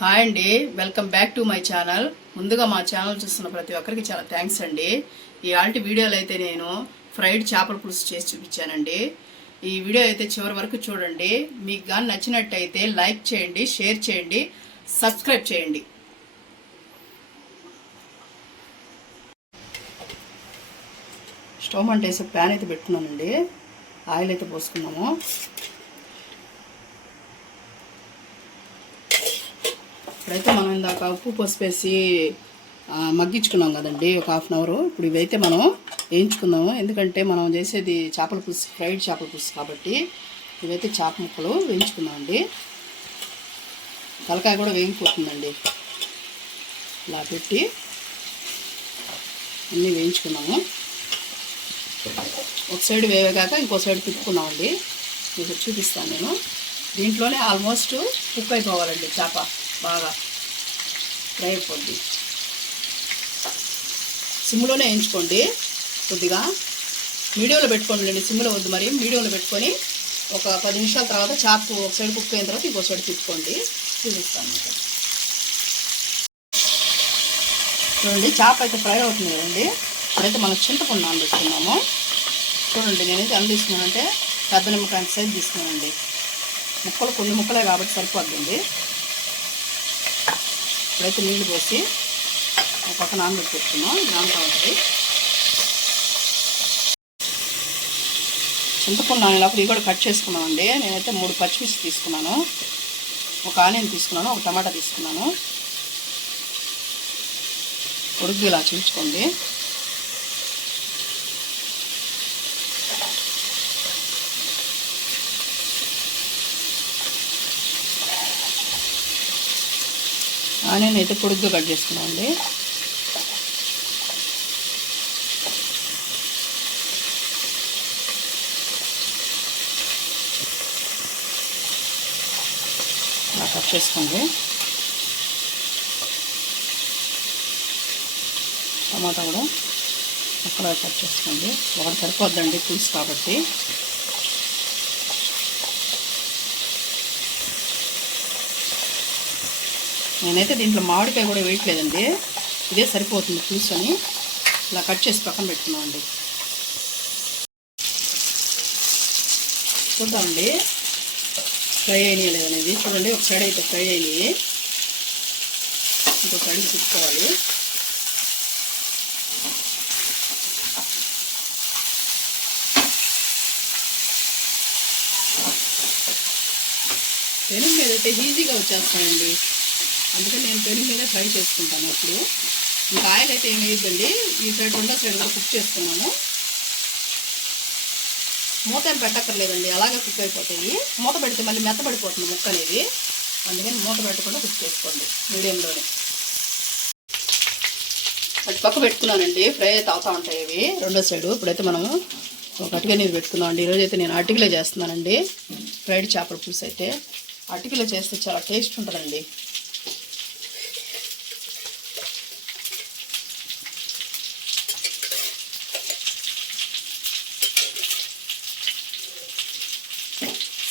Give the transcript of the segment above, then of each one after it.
Hi అండి. Welcome back to my channel. ముందుగా మా ఛానల్ చూస్తున్న ప్రతి ఒక్కరికి చాలా థ్యాంక్స్ అండి. ఈ ఆల్టి వీడియోలు అయితే నేను ఫ్రైడ్ చేపల పులుసు చేసి చూపించానండి. ఈ వీడియో అయితే చివరి వరకు చూడండి. మీకు కానీ నచ్చినట్టయితే లైక్ చేయండి షేర్ చేయండి సబ్స్క్రైబ్ చేయండి. స్టవ్ అంటే వేసే ప్యాన్ అయితే పెట్టుకున్నానండి. ఆయిల్ అయితే పోసుకున్నాము. ఇప్పుడైతే మనం ఇందాక ఉప్పు పసుపు వేసి మగ్గించుకున్నాం కదండి ఒక హాఫ్ అన్ అవర్. ఇప్పుడు ఇవైతే మనం వేయించుకుందాము. ఎందుకంటే మనం చేసేది చేపల పులుసు ఫ్రైడ్ చేపల పులుసు కాబట్టి ఇవైతే చేప ముక్కలు వేయించుకుందామండి తలకాయ కూడా వేగిపోతుందండి. ఇలా పెట్టి అన్నీ వేయించుకున్నాము. ఒక సైడ్ వేవేగాక ఇంకో సైడ్ తిప్పుకున్నామండి మీకు చూపిస్తాను నేను. దీంట్లోనే ఆల్మోస్ట్ కుక్ అయిపోవాలండి చేప. బాగా ఫ్రై అయిపోద్ది. సిమ్లోనే వేయించుకోండి కొద్దిగా. మీడియంలో పెట్టుకోండి సిమ్లో వద్దు మరి. మీడియంలో పెట్టుకొని ఒక పది నిమిషాల తర్వాత చాకు ఒక సైడ్ కుక్ అయిన తర్వాత ఇంకో సైడ్ తిప్పుకోండి. చూపిస్తాను చూడండి చేప అయితే ఫ్రై అవుతుంది కదండి. ఇప్పుడైతే మనం చింతపండు నానబెట్టుకున్నాము చూడండి నేనైతే ఎంత తీసుకున్నానంటే పెద్ద నిమ్మకాయ సైజ్ తీసుకున్నానండి. ముక్కలు కొన్ని ముక్కలే కాబట్టి సరిపోద్దండి ఇప్పుడైతే నీళ్ళు పోసి ఒక పక్క నానబెట్టుకుంటున్నాం. నానుతా ఉంటుంది చింతపండు నానేటప్పుడు ఇవి కూడా కట్ చేసుకున్నామండి నేనైతే మూడు పచ్చిమిర్చి తీసుకున్నాను. ఒక ఆనియన్ తీసుకున్నాను. ఒక టమాటా తీసుకున్నాను. ఉడికి ఇలా చూపించుకోండి. ఆనియన్ అయితే పొడుగ్గా కట్ చేసుకున్నామండి. అలా కట్ చేసుకోండి. టమాటా కూడా అక్కడ కట్ చేసుకోండి. ఒకటి సరిపోద్దండి పులుసు కాబట్టి. నేనైతే దీంట్లో మామిడికాయ కూడా వేయట్లేదండి. ఇదే సరిపోతుంది చూసుకొని ఇలా కట్ చేసి పక్కన పెట్టుకున్నామండి చూద్దామండి. ఫ్రై అయినాయి లేదనేది చూడండి ఒక సైడ్ అయితే ఫ్రై అయినాయి. ఇంకో సైడ్ తీసుకోవాలి. పెనం మీద అయితే ఈజీగా వచ్చేస్తాయండి. అందుకని నేను పెనం మీద ఫ్రై చేసుకుంటాను ఇప్పుడు. ఇంకా ఆయిల్ అయితే ఏమి వేయద్దండి. ఈ సైడ్ రెండో సైడ్ కూడా కుక్ చేసుకున్నాను. మూత ఏం పెట్టక్కర్లేదండి. అలాగే కుక్ అయిపోతాయి. మూత పెడితే మళ్ళీ మెత్తబడిపోతుంది ముక్క అనేది. అందుకని మూత పెట్టకుండా కుక్ చేసుకోండి మీడియంలోనే. అటు పక్క పెట్టుకున్నానండి. ఫ్రై అయితే అవుతూ ఉంటాయి ఇవి రెండో సైడు ఇప్పుడైతే మనము ఒక అటుక నీరు పెట్టుకున్నాం అండి. ఈరోజు అయితే నేను అటుకలే చేస్తున్నానండి. ఫ్రైడ్ చేపల పులుసు అయితే. అటుకలో చేస్తే చాలా టేస్ట్ ఉంటుందండి.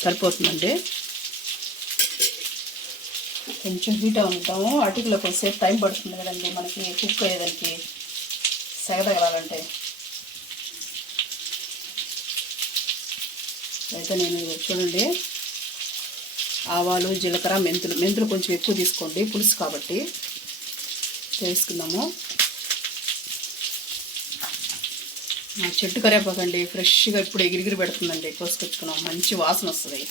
సరిపోతుందండి. కొంచెం హీట్ ఉంటాము అటుకులో కొంచెంసేపు టైం పడుతుంది కదండి. మనకి కుక్ అయ్యేదానికి సెగదగలాలంటే అయితే నేను చూడండి. ఆవాలు జీలకర్ర మెంతులు. మెంతులు కొంచెం ఎక్కువ తీసుకోండి. పులుసు కాబట్టి. వేసుకుందాము నా చెట్టు కరేపాకండి ఫ్రెష్గా ఇప్పుడు ఎగిరిగిరి పెడుతుందండి. కోసుకొచ్చుకున్నాం. మంచి వాసన వస్తుంది.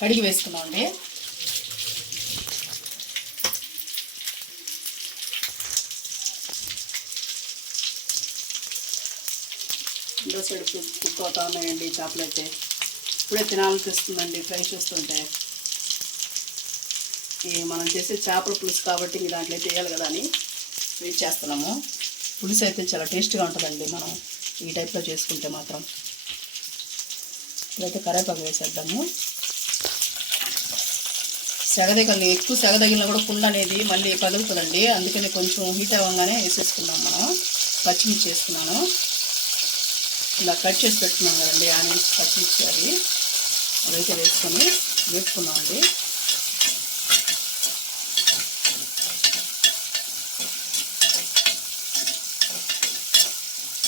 కడిగి వేసుకున్నామండి ఇంకో సైడ్ కుక్ అవుతా ఉన్నాయండి చేపలు అయితే ఇప్పుడే తినాలనిపిస్తుందండి ఫ్రై చేస్తుంటే. ఈ మనం చేసే చేపల పులుసు కాబట్టి మీ దాంట్లో వేయాలి కదా అని వెయిట్ చేస్తున్నాము. పులుసు అయితే చాలా టేస్ట్గా ఉంటుందండి మనం. ఈ టైప్లో చేసుకుంటే మాత్రం. ఇదైతే కరేపాకు వేసేద్దాము. సెగదగలు ఎక్కువ సెగదగిలిన కూడా కుండ అనేది మళ్ళీ కదులుతుందండి. అందుకని కొంచెం హీట్ అవ్వగానే వేసేసుకున్నాం మనం. పచ్చిమిర్చి వేసుకున్నాను. ఇలా కట్ చేసి పెట్టుకున్నాం కదండి ఆనియన్స్ పచ్చిమిర్చి అది అదైతే వేసుకొని వేపుకున్నామండి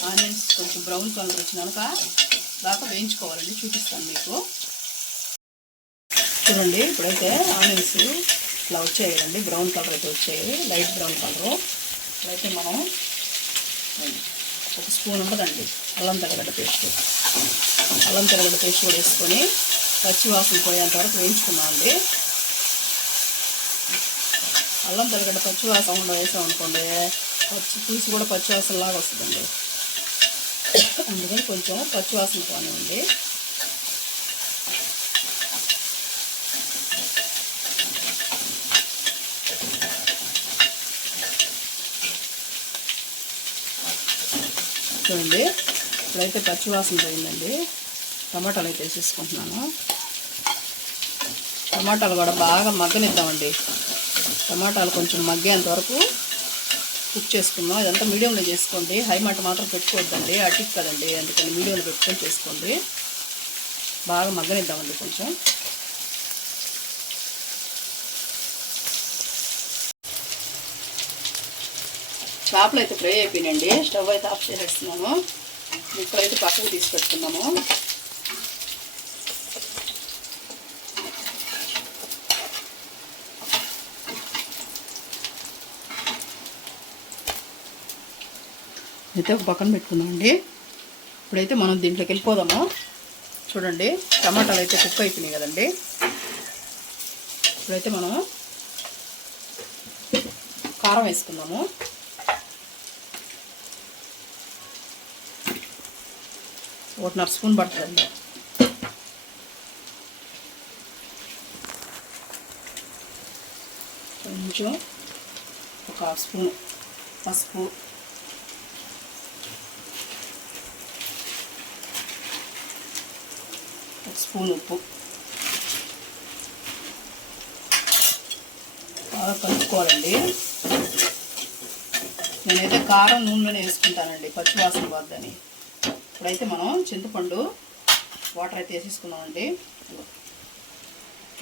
ఆనియన్స్ కొంచెం బ్రౌన్ కలర్ వచ్చినాక దాకా వేయించుకోవాలండి చూపిస్తాను మీకు. చూడండి ఇప్పుడైతే ఆనియన్స్ ఇట్లా వచ్చాయి బ్రౌన్ కలర్ అయితే వచ్చాయి లైట్ బ్రౌన్ కలరు ఇప్పుడైతే మనం ఒక స్పూన్ ఉండదండి అల్లం తెల్లగడ్డ పేస్ట్. అల్లం తెల్లగడ్డ పేస్ట్ కూడా వేసుకొని పచ్చి వాసన పోయేంత వరకు వేయించుకున్నామండి. అల్లం తెల్లగడ్డ పచ్చి వాసన ఉండ వేసాం అనుకోండి పచ్చి పులుసు కూడా పచ్చి వాసనలాగా వస్తుందండి. అందుకని కొంచెం పచ్చి వాసన పోనివ్వండి చూడండి ఇప్పుడైతే పచ్చివాసన పోయిందండి. టమాటాలు అయితే వేసేసుకుంటున్నాను. టమాటాలు కూడా బాగా మగ్గనిద్దామండి. టమాటాలు కొంచెం మగ్గేంత వరకు కుక్ చేసుకుందాం. ఇదంతా మీడియంలో చేసుకోండి. హై మంట మాత్రం పెట్టుకోవద్దండి. అటిక్ కదండి. అందుకని మీడియంలో పెట్టుకొని చేసుకోండి. బాగా మగ్గనిద్దామండి కొంచెం. చేపలు అయితే ఫ్రై అయిపోయినండి స్టవ్ అయితే ఆఫ్ చేసేస్తున్నాము ఇప్పుడైతే పక్కన తీసి పెట్టుకున్నాము. అయితే ఒక పక్కన పెట్టుకుందామండి. ఇప్పుడైతే మనం దీంట్లోకి వెళ్ళిపోదాము. చూడండి టమాటాలు అయితే కుక్ అయిపోయినాయి కదండి. ఇప్పుడైతే మనం కారం వేసుకుందాము. ఒకటిన్నర స్పూన్ పడుతుందండి. కొంచెం ఒక హాఫ్ స్పూన్ పసుపు స్పూన్ ఉప్పు బాగా కలుపుకోవాలండి. నేనైతే కారం నూనెలోనే వేసుకుంటానండి పచ్చివాసన వద్దని. ఇప్పుడైతే మనం చింతపండు వాటర్ అయితే వేసేసుకున్నామండి.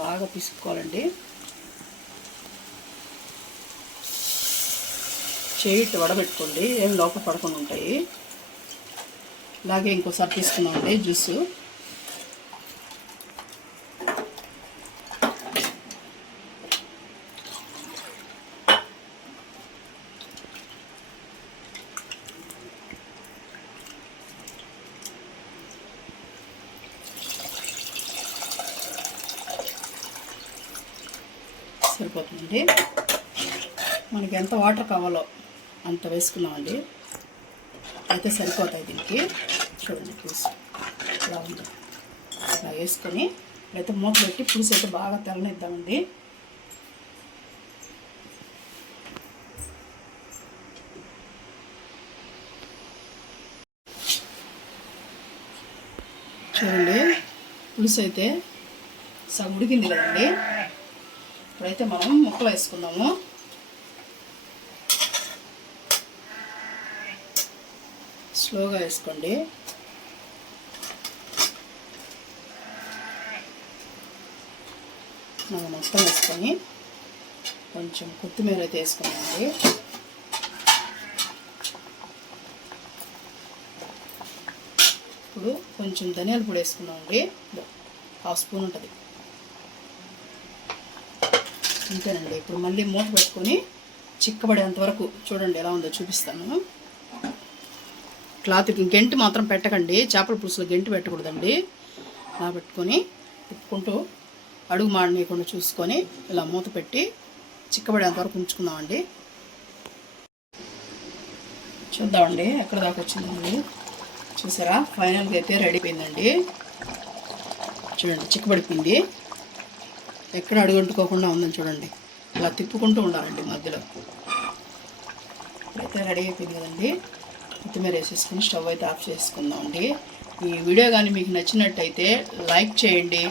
బాగా పిసుకోవాలండి చేయి వడబెట్టుకోండి ఏం లోపల పడకుండా ఉంటాయి. ఇలాగే ఇంకోసారి తీసుకున్నామండి జ్యూస్. సరిపోతుందండి మనకి ఎంత వాటర్ కావాలో అంత వేసుకున్నామండి. అయితే సరిపోతాయి దీనికి. చూడండి పులుసు ఇలా ఉంది. ఇలా వేసుకొని అయితే మూత పెట్టి పులుసు అయితే బాగా తెల్లనిద్దామండి చూడండి పులుసు అయితే సగం ఉడికింది కదండి. ఇప్పుడైతే మనం ముక్కలు వేసుకుందాము. స్లోగా వేసుకోండి. మనం మొత్తం వేసుకొని కొంచెం కొత్తిమీర అయితే వేసుకున్నామండి ఇప్పుడు కొంచెం ధనియాల పొడి వేసుకున్నామండి హాఫ్ స్పూన్ ఉంటుంది. అంతేనండి ఇప్పుడు మళ్ళీ మూత పెట్టుకొని చిక్కబడేంత వరకు చూడండి ఎలా ఉందో చూపిస్తాను. క్లాత్ గెంటి మాత్రం పెట్టకండి. చేపల పులుసులో గెంటి పెట్టకూడదండి. అలా పెట్టుకొని తిప్పుకుంటూ అడుగు మాడనీయకుండా చూసుకొని ఇలా మూత పెట్టి చిక్కబడేంత వరకు ఉంచుకుందామండి. చూద్దామండి ఎక్కడ దాకా వచ్చిందండి? చూసారా? ఫైనల్గా అయితే రెడీ అయిపోయిందండి. చూడండి చిక్కబడిపోయింది. ఎక్కడ అడుగంటుకోకుండా ఉందని చూడండి. ఇలా తిప్పుకుంటూ ఉండాలండి మధ్యలో. అయితే రెడీ అయిపోయింది కదండి. కొత్తిమీర వేసేసుకుని స్టవ్ అయితే ఆఫ్ చేసుకుందామండి. ఈ వీడియో కానీ మీకు నచ్చినట్టయితే లైక్ చేయండి